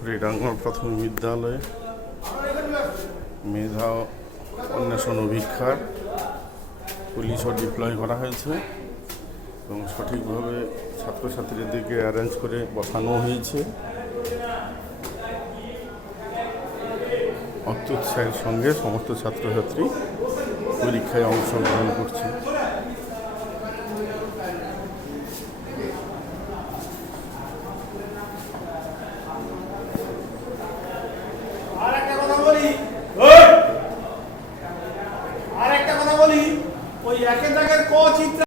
হরিডাঙ্গা প্রাথমিক বিদ্যালয়ে মেধা অন্বেষণ অভিক্ষার পুলিশও ডিপ্লয় করা হয়েছে এবং সঠিকভাবে ছাত্রছাত্রীদেরকে অ্যারেঞ্জ করে বসানো হয়েছে। অত্যুৎসাহের সঙ্গে সমস্ত ছাত্রছাত্রী পরীক্ষায় অংশগ্রহণ করছে। আর একটা কথা বলি, ওই একের জায়গায় ক চিত্র